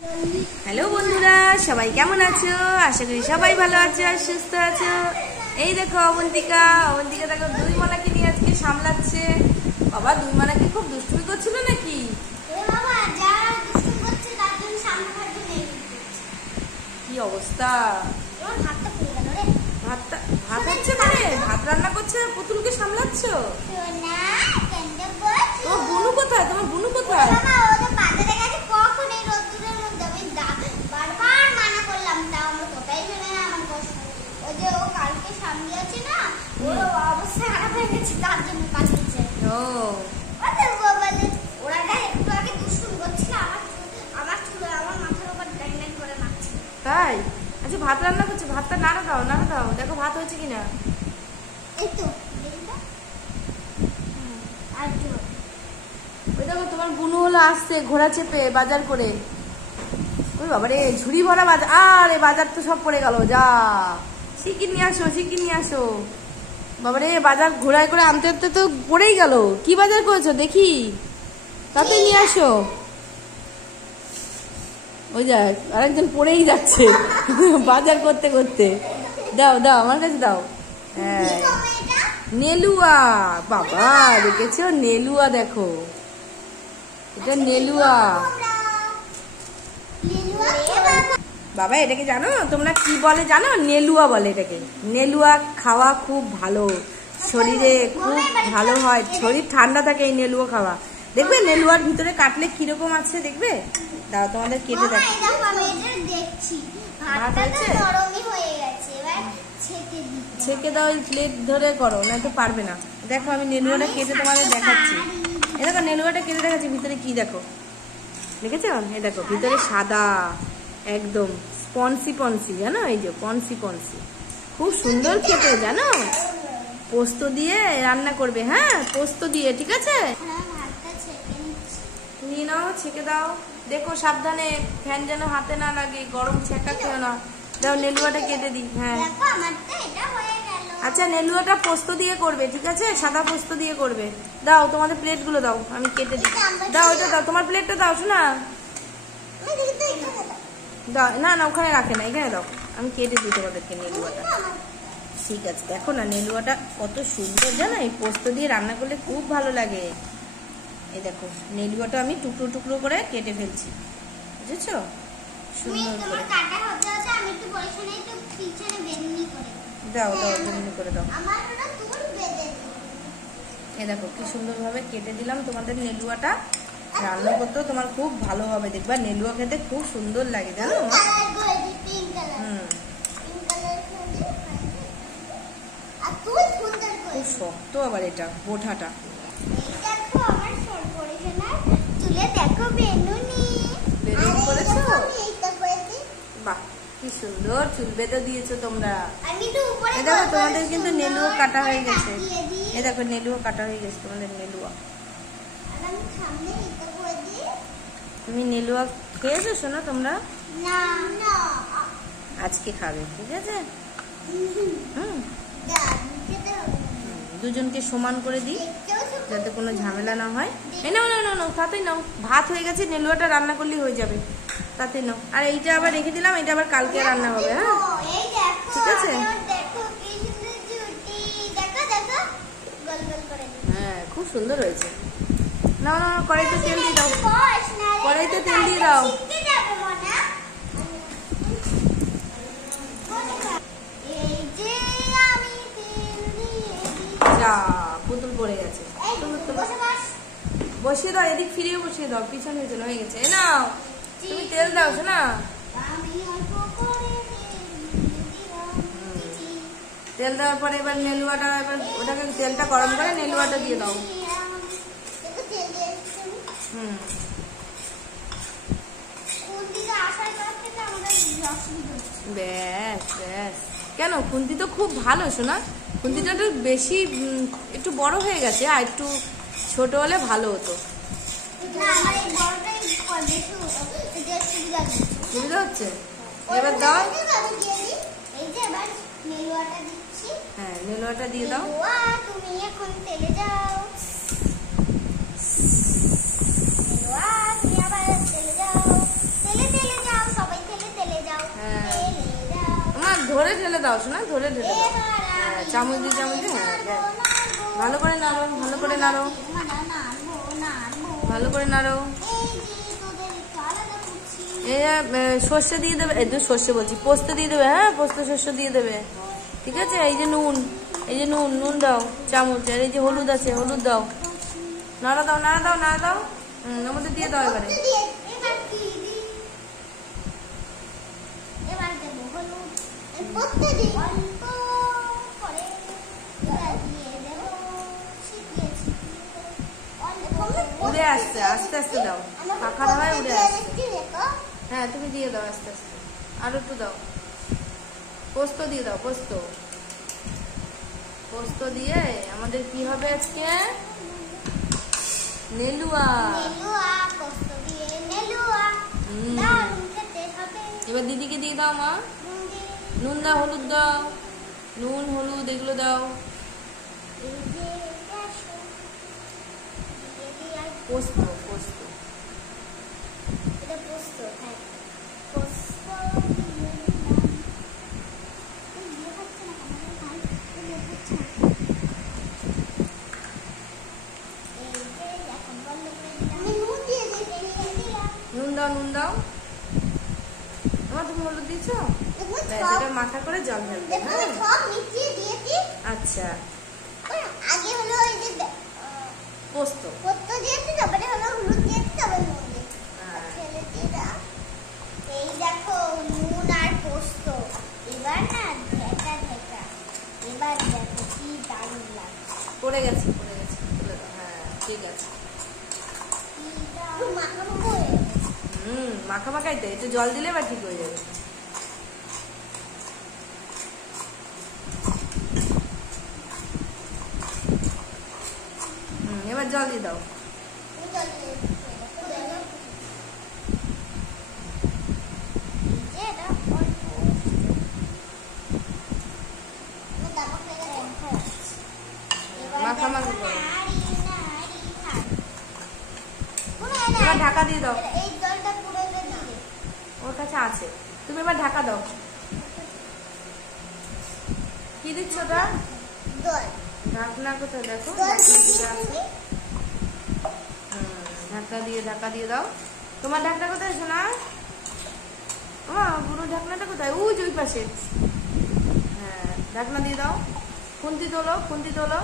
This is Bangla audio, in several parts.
হ্যালো বন্ধুরা, সবাই কেমন আছো? আশা করি সবাই ভালো আছো আর সুস্থ আছো। এই দেখো অবন্তিকা দেখো দুই মালাকে নিয়ে আজকে সামলাচ্ছে। বাবা দুই মালাকে খুব দুষ্টুমি করছিল নাকি? কি অবস্থা! ভাত হচ্ছে, মানে ভাত রান্না করছে, পুতুলকে সামলাচ্ছ। তোমার বুনু কোথায়? তাই? আচ্ছা ভাত রান্না করছে, ভাতটা নাড়া দাও, দেখো ভাত হয়েছে কিনা। ওই দেখো তোমার বুনু হলো আসছে ঘোড়া চেপে বাজার করে। ওই বাবারে ঝুড়ি ভরা বাজার, আরে বাজার তো সব পড়ে গেল। যা শিগগির নিয়ে আসো। বাবারে বাজার ঘোড়ায় করে আনতে আনতে তো পড়েই গেল। কি বাজার করেছো দেখি, তাতে নিয়ে আসো। ওই দেখ আরেকজন পড়েই যাচ্ছে বাজার করতে করতে। দাও আমার কাছে দাও। হ্যাঁ নেলুয়া, বাবা দেখেছো নেলুয়া, দেখো এটা নেলুয়া। বাবা এটাকে জানো তোমরা কি বলে জানো? নেলুয়া বলে এটাকে। নেলুয়া খাওয়া খুব ভালো, শরীরে খুব ভালো হয়, শরীর ঠান্ডা থাকে এই নেলুয়া খাওয়া। দেখবে নেলুয়ার ভিতরে কাটলে কিরকম আছে দেখবে। দাও তোমাদের কেটে দেখো। ছেঁকে দাও, প্লেট ধরে করো, না তো পারবে না। দেখো আমি নেলুয়াটা কেটে তোমাদের দেখাচ্ছি। এ দেখো নেলুয়াটা কেটে দেখাচ্ছি, ভিতরে কি দেখো, দেখেছো? এ দেখো ভিতরে সাদা একদম স্পঞ্জি, জানো এই যে স্পঞ্জি, খুব সুন্দর খেতে, জানো। পোস্ত দিয়ে রান্না করবে, হ্যাঁ পোস্ত দিয়ে, ঠিক আছে? নিয়ে নাও, ছেঁকে দাও। দেখো সাবধানে, ফ্যান যেন হাতে না লাগে, গরম ছেঁকা খেও না। দাও নেলুয়াটা কেটে দিই। হ্যাঁ আচ্ছা নেলুয়াটা পোস্ত দিয়ে করবে, ঠিক আছে? সাদা পোস্ত দিয়ে করবে। দাও তোমাদের প্লেটগুলো দাও, আমি কেটে দিই। দাও ওইটা দাও, তোমার প্লেটটা দাও শোনা। দাও না ওখানে রাখে না, এখানে দাও, আমি কেটে দিই তোমাদেরকে নেলুয়াটা। ঠিক আছে, দেখো না নেলুয়াটা কত সুন্দর, জানো এই পোস্ত দিয়ে রান্না করলে খুব ভালো লাগে। এই দেখো নেলুয়াটা আমি টুকরো টুকরো করে কেটে ফেলছি, বুঝেছো? সুন্দর করে দাও বেনুনি করে দাও। এই দেখো কি সুন্দর ভাবে কেটে দিলাম তোমাদের নেলুয়াটা। রান্না করতেও তোমার খুব ভালো হবে, দেখবা নেলুয়া খেতে খুব সুন্দর লাগে, জানো। খুব শক্ত আবার এটা বোঠাটা। বাহ কি সুন্দর চুল বেঁধে দিয়েছো তোমরা। দেখো তোমাদের কিন্তু নেলুয়া কাটা হয়ে গেছে। এই দেখো নেলুয়া কাটা হয়ে গেছে তোমাদের নেলুয়া। তুমি নেলুয়া খেয়েছো শোনো তোমরা? আজকে খাবে, ঠিক আছে? দুজনকে সমান করে দিই যাতে কোনো ঝামেলা না হয়। এই নাও তাতেই নাও, ভাত হয়ে গেছে, নেলুয়াটা রান্না করলেই হয়ে যাবে, তাতে নাও। আর এইটা আবার রেখে দিলাম, এটা আবার কালকে রান্না হবে। হ্যাঁ ঠিক আছে। হ্যাঁ খুব সুন্দর হয়েছে। না কড়াইতে তেল দিয়ে দাও, যা পুতুল পড়ে গেছে। বসিয়ে দাও, এদিক ফিরিয়ে বসিয়ে দাও, পিছনে হয়ে গেছে। এ নাও তুমি তেল দাও শোনা। তেল দেওয়ার পরে এবার নেলুয়াটা, এবার ওটাকে তেলটা গরম করে নেলুয়াটা দিয়ে দাও। ব্যাস কেন, খুন্তি তো খুব ভালো শোনা। খুন্তিটা একটু বেশি, একটু বড় হয়ে গেছে, আর একটু ছোট হলে ভালো হতো। সুবিধা হচ্ছে। এবার দাও, হ্যাঁ নেলুয়াটা দিয়ে দাও। তুমি এখন তেলে যাও। তুমি আবার তেলে যাও, তেলে ধরে ঢেলে দাও শোনা, ধরে ঢেলে দাও। হ্যাঁ, চামচ দিয়ে হ্যাঁ, ভালো করে নাড়ো, ভালো করে নাড়ো, ভালো করে নাড়ো। এই সর্ষে দিয়ে দেবে, এই সর্ষে বলছি, পোস্ত দিয়ে দেবে। হ্যাঁ, পোস্ত শস্য দিয়ে দেবে, ঠিক আছে। এই যে নুন, এই যে নুন দাও চামচ। আর এই যে হলুদ আছে, হলুদ দাও। নাড়া দাও, নাড়া দাও, নাড়া দাও। ওর মধ্যে দিয়ে দাও এবারে। উড়ে আসতে আস্তে আস্তে দাও, পাখা হয় উড়ে আসতে। হ্যাঁ, তুমি দিয়ে দাও আস্তে আস্তে। আর একটু দাও, পোস্ত দিয়ে দাও, পোস্ত। পোস্ত দিয়ে আমাদের কি হবে আজকে? নেলুয়া। এবার দিদিকে দিয়ে দাও মা। নুন দাও, হলুদ দাও, নুন হলুদ এগুলো দাও। পোস্ত, পোস্ত, নুন দাও, নুন দাও। আমার তুমি হলুদ দিয়েছো, এটা মাখা করে জল ঢালবে। আচ্ছা, আগে হলো এই যে পোস্ত দিয়েছি, তারপরে হলো হলুদ দিয়েছি, তারপরে নুন দিয়েছি। এই দেখো নুন আর পোস্ত। এবার না ঢেকা ঢেকা, এবার দেখো কি দারুণ লাগছে। পড়ে গেছে, পড়ে গেছে, তুলে দাও। হ্যাঁ, ঠিক আছে। মাখা মাখাই তো, একটু জল দিলে এবার ঠিক হয়ে যাবে। এবার জল দিয়ে দাও। মাখা মাখা করো, এবার ঢাকা দিয়ে দাও। ওর কাছে আছে, তুমি এবার ঢাকা দাও। কি দিচ্ছ ওটা? ঢাকনা কোথায় দেখো, ঢাকা দিয়ে দাও। তোমার ঢাকনা কোথায় শোনা? পুরো ঢাকনাটা কোথায়? ওই যে ওই পাশে। হ্যাঁ, ঢাকনা দিয়ে দাও। খুন্তি তোলো, খুন্তি তোলো।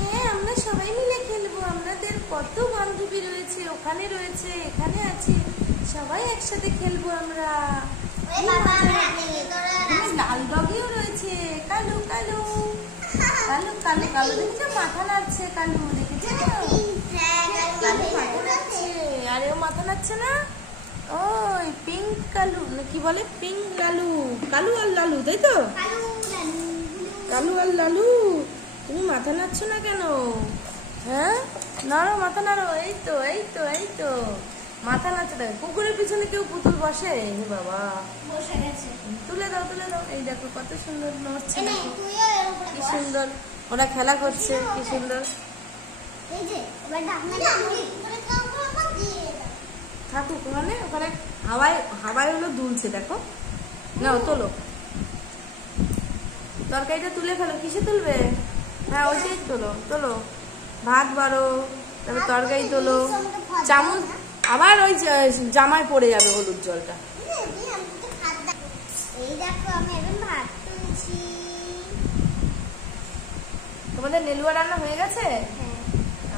হ্যাঁ, আমরা সবাই মিলে খেলবো। আমাদের কত বান্ধবী রয়েছে, ওখানে রয়েছে, এখানে আছে, সবাই একসাথে খেলবো আমরা। লাল ডগিও রয়েছে, কালু কালু কালু কালু কালু, দেখছো মাথা নাড়ছে কালু, দেখেছো? কালু মাথা নাড়ছে, আরে ও মাথা নাড়ছে না? ওই পিঙ্ক কালু, কি বলে, পিঙ্ক লালু, কালু আর লালু, তাই তো? কালু আর লালু, তুমি মাথা নাড়ছো না কেন? হ্যাঁ, নাড়ো, মাথা নাড়ো। এই তো, এই তো, এই তো, মাথা নাড়ছে। দেখো কুকুরের পিছনে কেউ পুতুল বসে? হে বাবা, বসে গেছে। তুলে দাও, তুলে দাও। এই দেখো কত সুন্দর নড়ছে, কি সুন্দর ওরা খেলা করছে, কি সুন্দর। থাকুক ওখানে, ওখানে হাওয়ায় হাওয়ায় হলো দুলছে, দেখো। নাও তোলো, তরকারিটা তুলে ফেলো। কিসে তুলবে? হ্যাঁ, ওইটাই তোলো, তোলো। ভাত বাড়ো, তারপর তরকারি তোলো। চামচ আবার ওই জামায় পড়ে যাবে হলুদ জলটা। তোমাদের নেলুয়া রান্না হয়ে গেছে?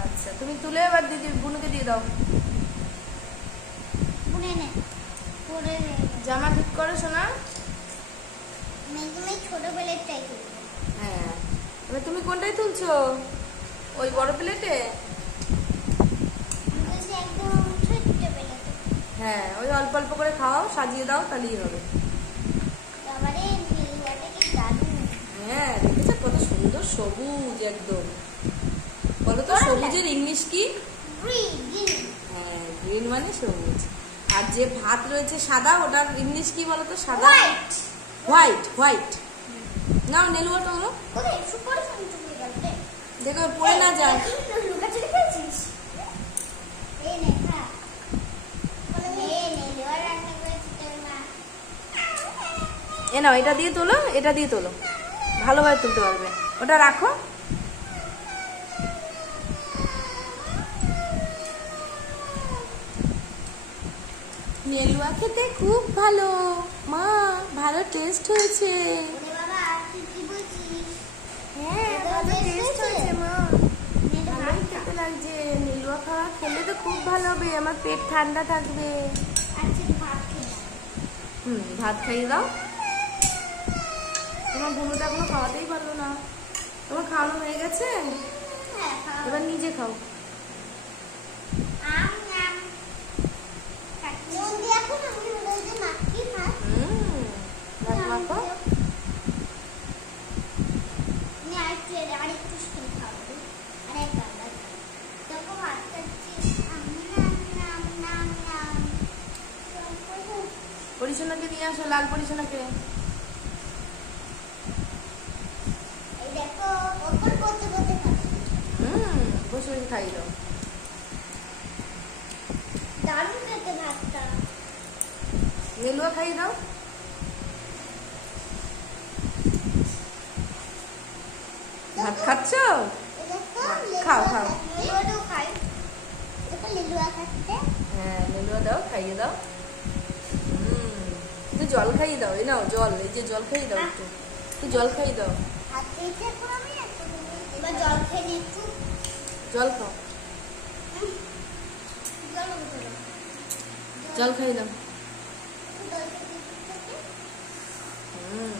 আচ্ছা, তুমি তুলে এবার দিদি বুনুকে দিয়ে দাও। জামা ঠিক করো শোনা। ছোটবেলাটাই হ্যাঁ, এবার তুমি কোনটাই তুলছো? ওই বড় প্লেটে? হ্যাঁ, ওই অল্প অল্প করে খাওয়াও, সাজিয়ে দাও, তাহলেই হবে। হ্যাঁ, দেখেছো কত সুন্দর সবুজ একদম। বলো তো সবুজের ইংলিশ কি? হ্যাঁ, গ্রিন মানে সবুজ। আর যে ভাত রয়েছে সাদা, ওটার ইংলিশ কি বলো তো? সাদা, হোয়াইট। হোয়াইট। নাও নেলুয়াটা হলো, দেখো পড়ে না যায়। এ নাও, এটা দিয়ে তোলো, এটা দিয়ে তোলো, ভালোভাবে তুলতে পারবে। ওটা রাখো। নেলুয়া খেতে খুব ভালো মা, ভালো টেস্ট হয়েছে। ওরে বাবা, তুই কি বলছিস? হ্যাঁ, ভালো টেস্ট হয়েছে মা, ভালোই খেতে লাগছে। নেলুয়া খাওয়া খেলে তো খুব ভালো হবে, আমার পেট ঠান্ডা থাকবে। আচ্ছা, ভাত খেয়ে নাও। ভাত খাইয়ে দাও। তোমার বুনুটা এখনো খাওয়াতেই পারলো না। তোমার খাওয়ানো হয়ে গেছে, হ্যাঁ, খাও। এবার নিজে খাও। আম নাম নুন দিয়ে এখন আমি রোজে মাখি ভাত। ভাত মাখো। আমি আরেকটু স্টিম খাবো, আরেকবার যখন ভাত খাচ্ছি নাম পরিচ্ছন্নকে নিয়ে আসো, লাল পরিচ্ছন্নকে। এই দেখো, ওপর করতে করতে খাচ্ছি। বসে বসে খাইয়ে দাও। দারুণ খেতে ভাতটা। নেলুয়া খাইয়ে দাও। ভাত খাচ্ছ? এই দেখো, খাও, খাও। লেবুটাও খাই। দেখো, লেবুয়া খাচ্ছে। হ্যাঁ, নেলুয়া দাও, খাইয়ে দাও। একটু জল খাইয়ে দাও। এই নাও জল, এই যে জল খাইয়ে দাও, একটু একটু জল খাইয়ে দাও। ভাত খেয়েছে এখন আমি, এবার জল খেয়ে নিচ্ছি। জল খাও, জল উঠলো। জল খাইয়ে দাও। জল খেয়ে নিচ্ছি। হুম,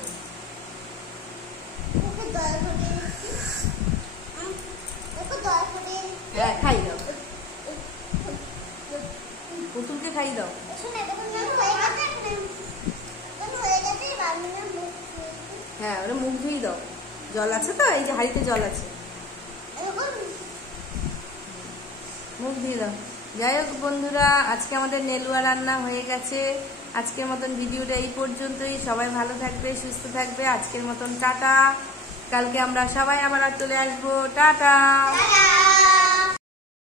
ওকে দয়া করে দিচ্ছি। ওকে দয়া করে হ্যাঁ, খাইয়ে দাও। পুতুলকে খাইয়ে দাও। শোনে, দেখুন না হয়ে গেছে, এখন হয়ে গেছে, এবার আমি না মুখ ধুয়েছি। হ্যাঁ, ওরা মুখ ধুয়ে দাও। জল আছে তো, এই যে হাঁড়িতে জল আছে, এখন মুখ দিয়ে দাও। যাই হোক বন্ধুরা, আজকে আমাদের নেলুয়া রান্না হয়ে গেছে। আজকের মতন ভিডিওটা এই পর্যন্তই। সবাই ভালো থাকবে, সুস্থ থাকবে। আজকের মতন টাটা। কালকে আমরা সবাই আবার চলে আসবো। টাটা। টাটা।